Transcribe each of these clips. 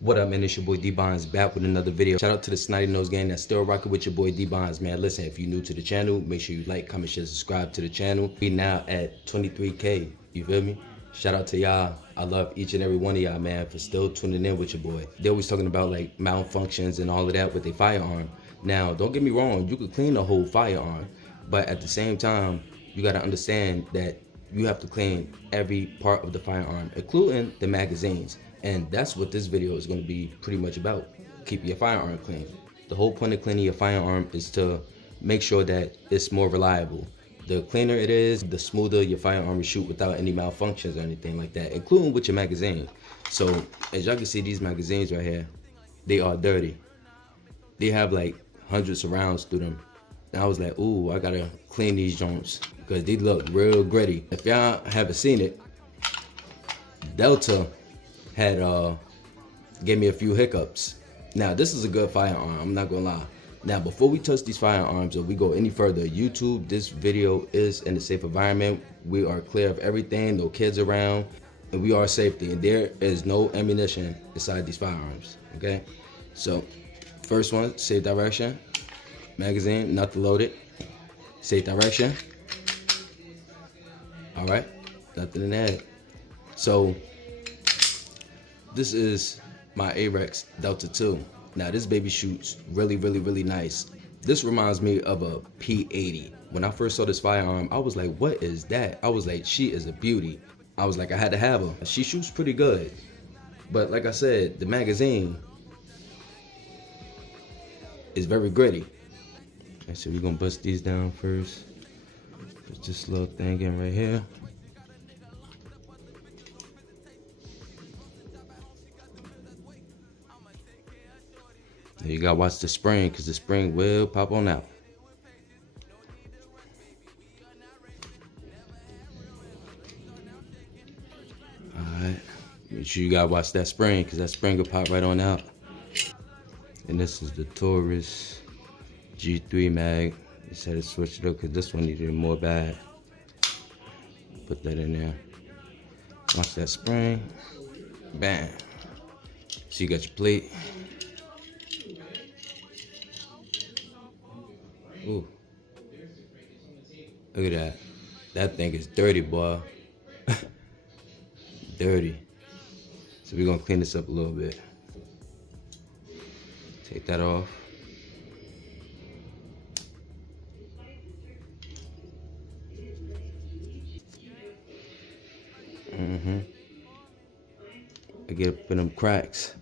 What up, man? It's your boy D-Bonds back with another video. Shout out to the Snotty Nose gang that's still rocking with your boy D-Bonds, man. Listen, if you're new to the channel, make sure you like, comment, share, subscribe to the channel. We now at 23K, you feel me? Shout out to y'all. I love each and every one of y'all, man, for still tuning in with your boy. They always talking about like malfunctions and all of that with their firearm. Now, don't get me wrong, you could clean the whole firearm, but at the same time, you gotta understand that you have to clean every part of the firearm, including the magazines. And that's what this video is going to be pretty much about, keeping your firearm clean. The whole point of cleaning your firearm is to make sure that it's more reliable. The cleaner it is, the smoother your firearm will shoot without any malfunctions or anything like that, including with your magazine. So as y'all can see, these magazines right here, they are dirty. They have like hundreds of rounds through them. And I was like, ooh, I gotta clean these joints because they look real gritty. If y'all haven't seen it, Delta had gave me a few hiccups. Now this is a good firearm, I'm not gonna lie. Now before we touch these firearms or we go any further, YouTube, this video is in a safe environment. We are clear of everything, no kids around, and we are safety, and there is no ammunition inside these firearms, okay? So first one, safe direction, magazine, nothing loaded, safe direction. All right, nothing in there. So this is my Arex Delta 2. Now this baby shoots really, really, really nice. This reminds me of a P80. When I first saw this firearm, I was like, what is that? I was like, she is a beauty. I was like, I had to have her. She shoots pretty good. But like I said, the magazine is very gritty. Okay, so we're gonna bust these down first. Put this little thing in right here. You gotta watch the spring, because the spring will pop on out. Alright, make sure you gotta watch that spring, because that spring will pop right on out. And this is the Taurus G3 mag. Just had to switch it up because this one needed more bad. Put that in there. Watch that spring. Bam. So you got your plate. Ooh. Look at that. That thing is dirty, boy. Dirty. So we're gonna clean this up a little bit. Take that off. I get up in them cracks.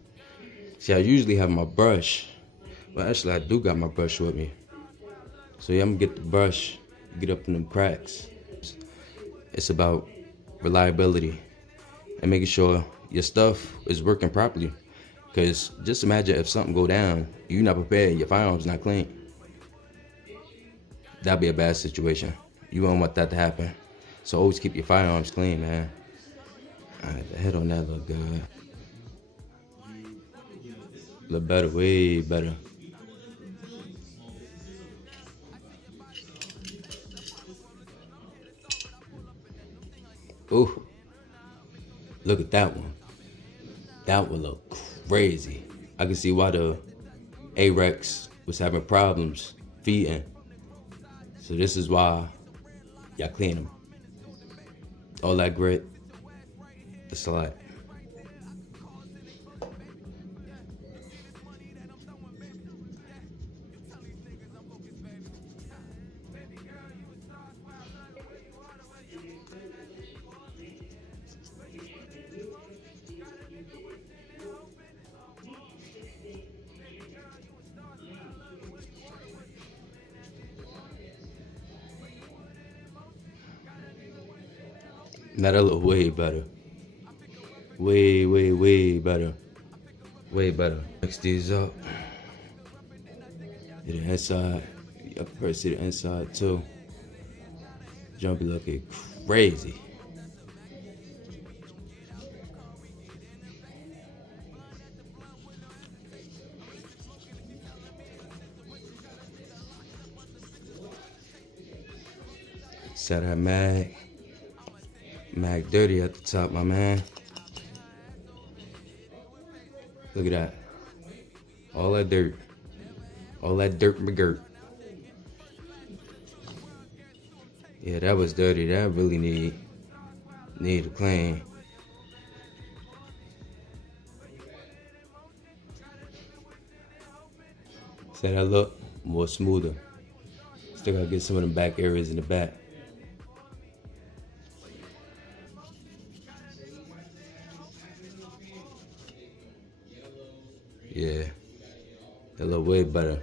See, I usually have my brush, but actually I do got my brush with me. So yeah, I'm gonna get the brush, get up in them cracks. It's about reliability and making sure your stuff is working properly. Because just imagine if something go down, you're not prepared, your firearm's not clean. That'd be a bad situation. You don't want that to happen. So always keep your firearms clean, man. All right, the head on that look good. Look better, way better. Ooh, look at that one. That one look crazy. I can see why the Arex was having problems feeding. So this is why y'all clean them. All that grit, it's a lot. Now that look way better. Way, way, way better. Way better. Mix these up. To the inside. Up first to the inside too. Jump be looking crazy. Set that mag. Mag dirty at the top, my man. Look at that. All that dirt. All that dirt McGirt. Yeah, that was dirty. That really need a clean. See that look? More smoother. Still gotta get some of them back areas in the back. Yeah. That look way better.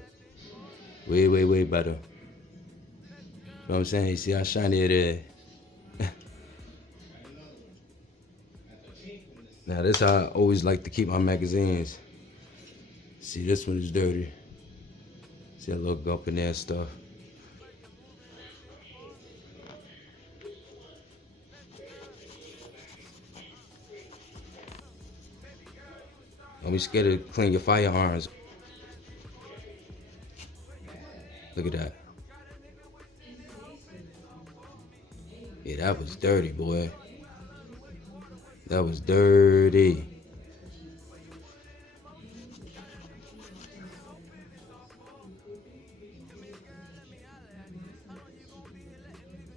Way better. You know what I'm saying? You see how shiny it is? Now this how I always like to keep my magazines. See, this one is dirty. See that little gump in there and stuff. Don't be scared to clean your firearms. Look at that. Yeah, that was dirty, boy. That was dirty.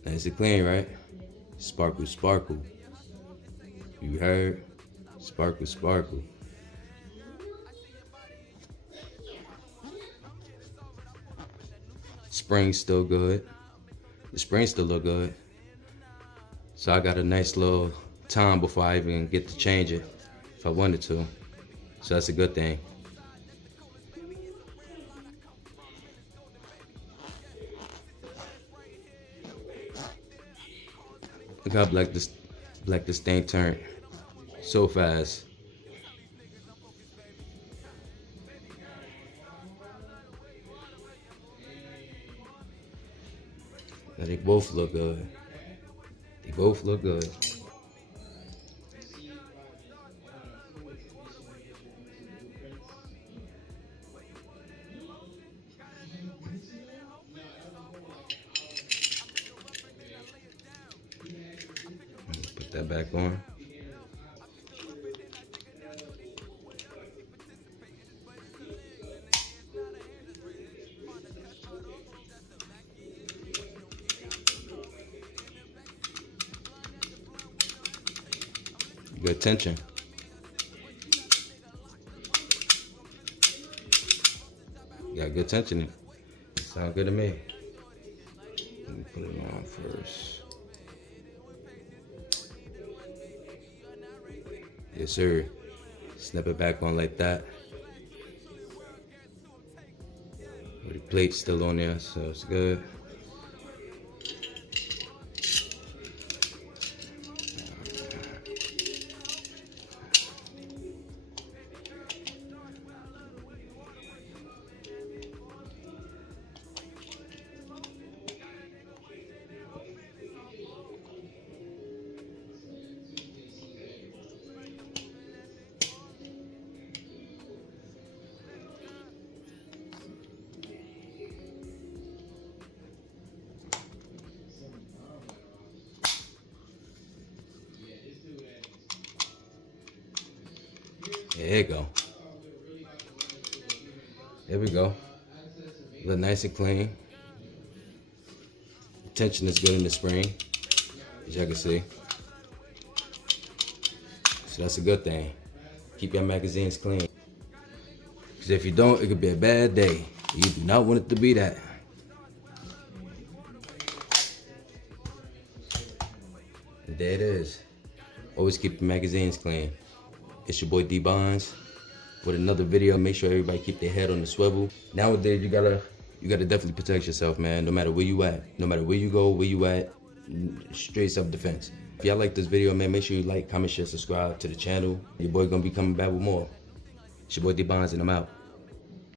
Nice and clean, right? Sparkle, sparkle. You heard? Sparkle, sparkle. Spring's still good. The spring still look good. So I got a nice little time before I even get to change it, if I wanted to. So that's a good thing. Look how black this thing turned so fast. Now they both look good. They both look good. Put that back on. Good tension. Got good tension in it. Sound good to me. Let me put it on first. Yes, sir. Snap it back on like that. The plate's still on there, so it's good. There you go. There we go. Look nice and clean. The tension is good in the spring, as y'all can see. So that's a good thing. Keep your magazines clean. Because if you don't, it could be a bad day. You do not want it to be that. And there it is. Always keep the magazines clean. It's your boy D Bonds with another video. Make sure everybody keep their head on the swivel. Nowadays, you gotta definitely protect yourself, man. No matter where you at, no matter where you go, where you at, straight self-defense. If y'all like this video, man, make sure you like, comment, share, subscribe to the channel. Your boy gonna be coming back with more. It's your boy D Bonds, and I'm out.